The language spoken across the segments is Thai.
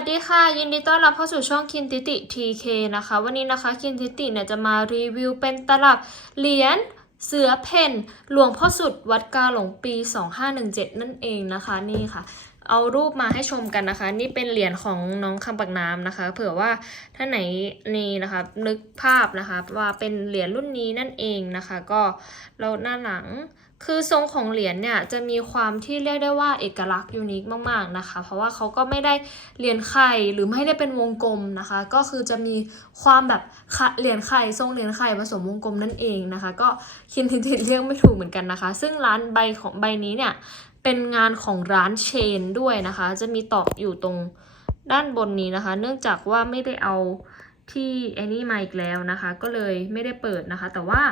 สดีค่ะ ยินดีต้อนรับเข้าสู่ช่องคินติติ TK นะคะ วันนี้นะคะคินติติเนี่ยจะมารีวิวเป็นตลับเหรียญเสือเพ่นหลวงพ่อสุดวัดกาหลงปี 2517 นั่นเองนะคะนี่ค่ะ เอารูปมาให้ชมกันนะคะ นี่เป็นเหรียญของน้องคำปักน้ำนะคะ เผื่อว่าท่านไหนนี่นะคะนึกภาพนะคะ ว่าเป็นเหรียญรุ่นนี้นั่นเองนะคะ ก็เราหน้าหลังคือทรงของเหรียญเนี่ยจะมีความที่เรียกได้ว่าเอกลักษณ์ยูนิคมากๆนะคะ เพราะว่าเขาก็ไม่ได้เหรียญไข่หรือไม่ได้เป็นวงกลมนะคะ ก็คือจะมีความแบบเหรียญไข่ทรงเหรียญไข่ผสมวงกลมนั่นเองนะคะ ก็คินทินทิเรียกไม่ถูกเหมือนกันนะคะ ซึ่งร้านใบของใบนี้เนี่ย เป็นงานของร้านเชนด้วยนะคะ จะมีตอกอยู่ตรงด้านบนนี้นะคะ เนื่องจากว่าไม่ได้เอาที่ไอ้นี่มาอีกแล้วนะคะ ก็เลยไม่ได้เปิดนะคะ แต่ว่า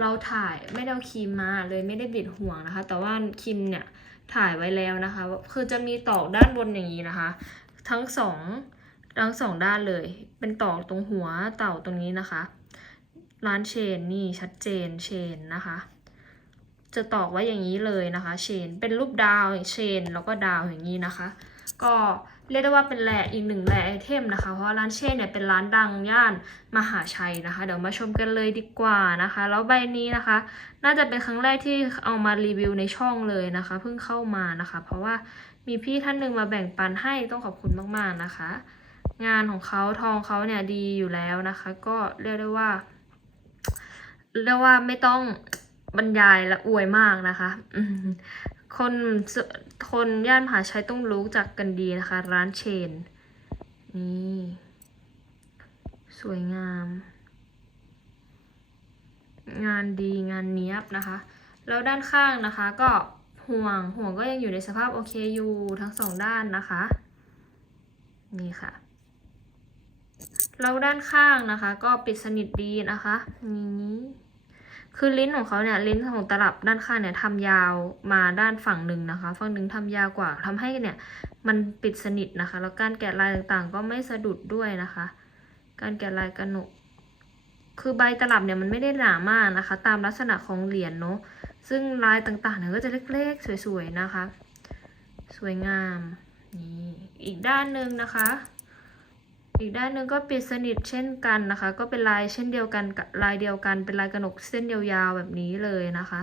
เราถ่ายไม่ได้เอาครีมมาเลยไม่ได้บิดห่วงนะคะ แต่ว่าครีมเนี่ยถ่ายไว้แล้วนะคะ คือจะมีตอกด้านบนอย่างนี้นะคะ ทั้งสองทั้งสองด้านเลย เป็นตอกตรงหัวเต่าตรงนี้นะคะ ร้านเชนนี่ชัดเจนเชนนะคะ จะตอกไว้อย่างนี้เลยนะคะเชนเป็นรูปดาวเชนแล้วก็ดาวอย่างนี้นะคะ ก็เรียกได้ว่าเป็นแหล่อีกหนึ่งแหล่ไอเทมนะคะ เพราะร้านเชนเนี่ยเป็นร้านดังย่านมหาชัยนะคะ เดี๋ยวมาชมกันเลยดีกว่านะคะ แล้วใบนี้นะคะ น่าจะเป็นครั้งแรกที่เอามารีวิวในช่องเลยนะคะ เพิ่งเข้ามานะคะ เพราะว่ามีพี่ท่านหนึ่งมาแบ่งปันให้ต้องขอบคุณมากๆนะคะ งานของเขาทองเขาเนี่ยดีอยู่แล้วนะคะ ก็เรียกได้ว่าเรียกว่าไม่ต้อง บรรยายและอวยมากนะคะคนคนย่านมหาชัยต้องรู้จักกันดีนะคะ ร้านเชน นี่ สวยงาม งานดีงานเนี้ยบนะคะ แล้วด้านข้างนะคะ ก็ห่วงห่วงก็ยังอยู่ในสภาพโอเคอยู่ทั้งสองด้านนะคะ นี่ค่ะแล้วด้านข้างนะคะ ก็ปิดสนิทดีนะคะ นี้ คือลิ้นของเขาเนี่ยลิ้นของตลับด้านข้างเนี่ยทำยาวมาด้านฝั่งหนึ่งนะคะ ฝั่งหนึ่งทำยาวกว่าทำให้เนี่ยมันปิดสนิทนะคะ แล้วการแกะลายต่างๆ ก็ไม่สะดุดด้วยนะคะ การแกะลายกระหนก คือใบตลับเนี่ยมันไม่ได้หนามากนะคะ ตามลักษณะของเหรียญเนาะซึ่งลายต่างๆเนี่ยก็จะเล็กๆ สวยๆนะคะ สวยงามนี่อีกด้านหนึ่งนะคะ อีกด้านหนึ่งก็ปิดสนิทเช่นกันนะคะ ก็เป็นลายเช่นเดียวกันกับลายเดียวกัน เป็นลายกระหนกเส้นยาวๆแบบนี้เลยนะคะ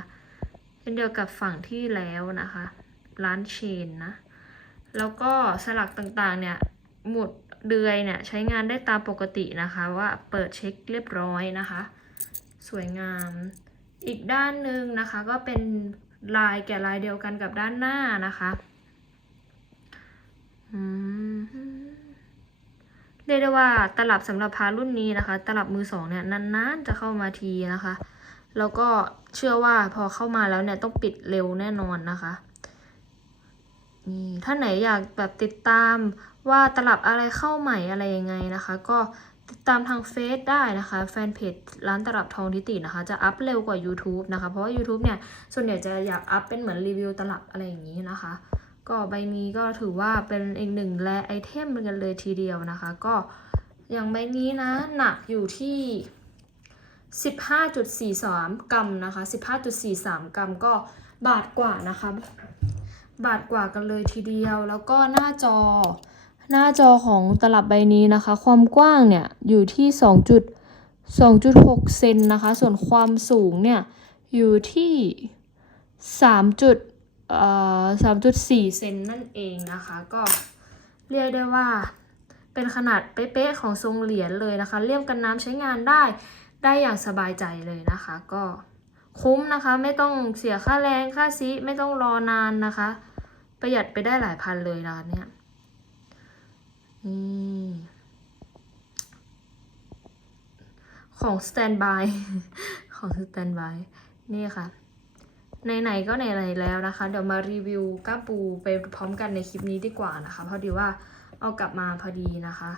เช่นเดียวกับฝั่งที่แล้วนะคะ ร้านเชนนะ แล้วก็สลักต่างๆเนี่ยหมุดเดือยเนี่ยใช้งานได้ตามปกตินะคะ ว่าเปิดเช็คเรียบร้อยนะคะ สวยงาม อีกด้านหนึ่งนะคะก็เป็นลายแกะลายเดียวกันกับด้านหน้านะคะอืม เรียกได้ว่าตลับสำหรับพารุ่นนี้นะคะ ตลับมือสองเนี่ยนานๆจะเข้ามาทีนะคะ แล้วก็เชื่อว่าพอเข้ามาแล้วเนี่ยต้องปิดเร็วแน่นอนนะคะนี่ถ้าไหนอยากแบบติดตามว่าตลับอะไรเข้าใหม่อะไรยังไงนะคะ ก็ติดตามทางเฟซได้นะคะ แฟนเพจร้านตลับทองทิตินะคะ จะอัพเร็วกว่า YouTube นะคะ เพราะว่า YouTube เนี่ย ส่วนใหญ่จะอยากอัพเป็นเหมือนรีวิวตลับอะไรอย่างนี้นะคะ ก็ใบนี้ก็ถือว่าเป็นอีกหนึ่งแลไอเทมมือนกันเลยทีเดียวนะคะ ก็อย่างใบนี้นะหนักอยู่ที่ 15.43 กรัมนะคะ 15.43 กรัมก็บาทกว่านะคะ บาทกว่ากันเลยทีเดียว แล้วก็หน้าจอ หน้าจอของตลับใบนี้นะคะ ความกว้างเนี่ยอยู่ที่ 2 2.6 เซนนะคะ ส่วนความสูงเนี่ยอยู่ที่ 3. เอ่อสามจุดสี่เซนนั่นเองนะคะ ก็เรียกได้ว่าเป็นขนาดเป๊ะๆของทรงเหรียญเลยนะคะ เลี่ยมกันน้ำใช้งานได้ได้อย่างสบายใจเลยนะคะ ก็คุ้มนะคะ ไม่ต้องเสียค่าแรงค่าซีไม่ต้องรอนานนะคะ ประหยัดไปได้หลายพันเลยนะคะเนี่ยนี่ของสแตนบายของสแตนบายนี่ค่ะ ไหนๆก็ไหนๆแล้วนะคะ เดี๋ยวมารีวิวก้ามปูไปพร้อมกันในคลิปนี้ดีกว่านะคะเพราะดีว่าเอากลับมาพอดีนะคะ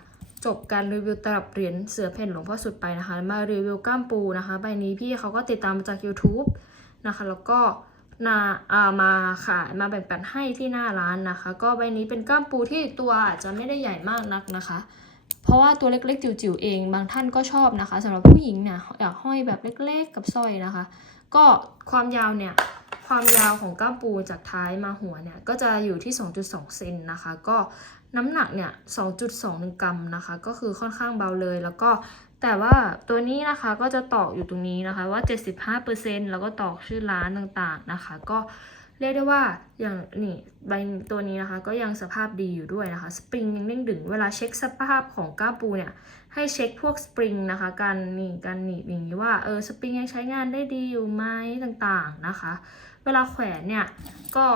จบการรีวิวตลับเหรียญเสือเพ่นหลวงพ่อสุดไปนะคะ มารีวิวก้ามปูนะคะใบนี้พี่เขาก็ติดตามมาจาก YouTube นะคะ แล้วก็นาอามาขายมาแบ่งปันให้ที่หน้าร้านนะคะ ก็ใบนี้เป็นก้ามปูที่ตัวอาจจะไม่ได้ใหญ่มากนักนะคะ เพราะว่าตัวเล็กๆ จิ๋วๆเองบางท่านก็ชอบนะคะสำหรับผู้หญิงเนี่ยอยากห้อยแบบเล็กๆ กับสร้อยนะคะ ก็ความยาวเนี่ยความยาวของก้ามปูจากท้ายมาหัวเนี่ยก็จะอยู่ที่ 2.2 เซนนะคะ ก็น้ำหนักเนี่ย 2.21 กรัมนะคะ ก็คือค่อนข้างเบาเลยแล้วก็แต่ว่าตัวนี้นะคะก็จะตอกอยู่ตรงนี้นะคะว่า 75%แล้วก็ตอกชื่อร้านต่างๆนะคะ ก็ เรียกได้ว่าอย่างนี่ใบตัวนี้นะคะ ก็ยังสภาพดีอยู่ด้วยนะคะ สปริงยังเด้งดึง เวลาเช็คสภาพของก้าปูเนี่ย ให้เช็คพวกสปริงนะคะ การนี่การหนีบอย่างนี้ว่าเออสปริงยังใช้งานได้ดีอยู่ไหมต่างๆนะคะ เวลาแขวนเนี่ยก็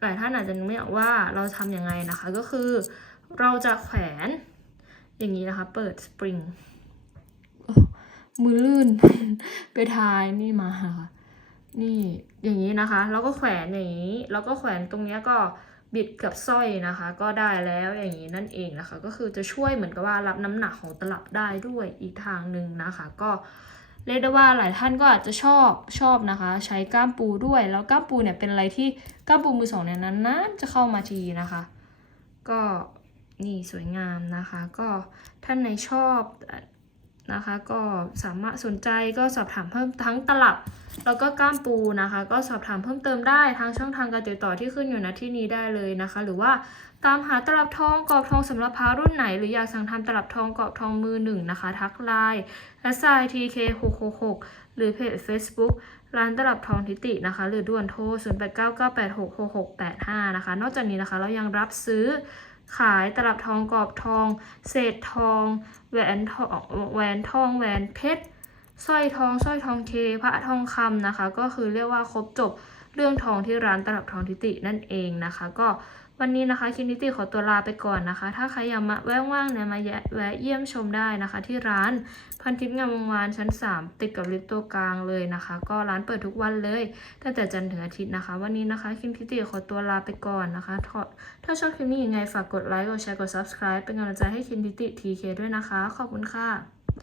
หลายท่านอาจจะนึกไม่ออกว่าเราทำยังไงนะคะ ก็คือเราจะแขวนอย่างนี้นะคะ เปิดสปริงมือลื่น ไปทายนี่มาค่ะ นี่อย่างนี้นะคะ แล้วก็แขวนอย่างนี้ แล้วก็แขวนตรงเนี้ยก็บิดกับสร้อยนะคะ ก็ได้แล้วอย่างนี้นั่นเองนะคะ ก็คือจะช่วยเหมือนกับว่ารับน้ำหนักของตลับได้ด้วยอีกทางหนึ่งนะคะ ก็เรียกได้ว่าหลายท่านก็อาจจะชอบชอบนะคะ ใช้ก้ามปูด้วย แล้วก้ามปูเนี่ยเป็นอะไรที่ก้ามปูมือสองเนี่ยนานๆจะเข้ามาทีนะคะ ก็นี่สวยงามนะคะ ก็ท่านไหนชอบ นะคะ ก็สามารถสนใจก็สอบถามเพิ่มทั้งตลับ แล้วก็ก้ามปูนะคะ ก็สอบถามเพิ่มเติมได้ทางช่องทางการติดต่อที่ขึ้นอยู่ณที่นี้ได้เลยนะคะ หรือว่าตามหาตลับทองกรอบทองสำหรับพารุ่นไหน หรืออยากสั่งทำตลับทองกรอบทองมือหนึ่งนะคะ ทักไลน์และไซน์ TK 666หรือเพจ Facebook ร้านตลับทองทิตินะคะ หรือด่วนโทร 0899866685 นะคะ นอกจากนี้นะคะเรายังรับซื้อ ขายตลับทองกรอบทอง เศษทอง แหวนทองแหวนทองแหวนเพชรสร้อยทองสร้อยทองเคพระทองคำนะคะ ก็คือเรียกว่าครบจบเรื่องทองที่ร้านตลับทองทิตินั่นเองนะคะ ก็ วันนี้นะคะคินิติขอตัวลาไปก่อนนะคะ ถ้าใครอยากมาแวะว่างเนี่ยมาแวะเยี่ยมชมได้นะคะ ที่ร้านพันทิพย์งามวงวานชั้น 3 ติดกับลิฟต์ตัวกลางเลยนะคะ ก็ร้านเปิดทุกวันเลยตั้งแต่จันทร์ถึงอาทิตย์นะคะ วันนี้นะคะคินิติขอตัวลาไปก่อนนะคะถ้าถ้าชอบคลิปนี้ยังไงฝากกดไลค์กดแชร์กด subscribe เป็นกำลังใจให้คินิติทีเคด้วยนะคะ ขอบคุณค่ะ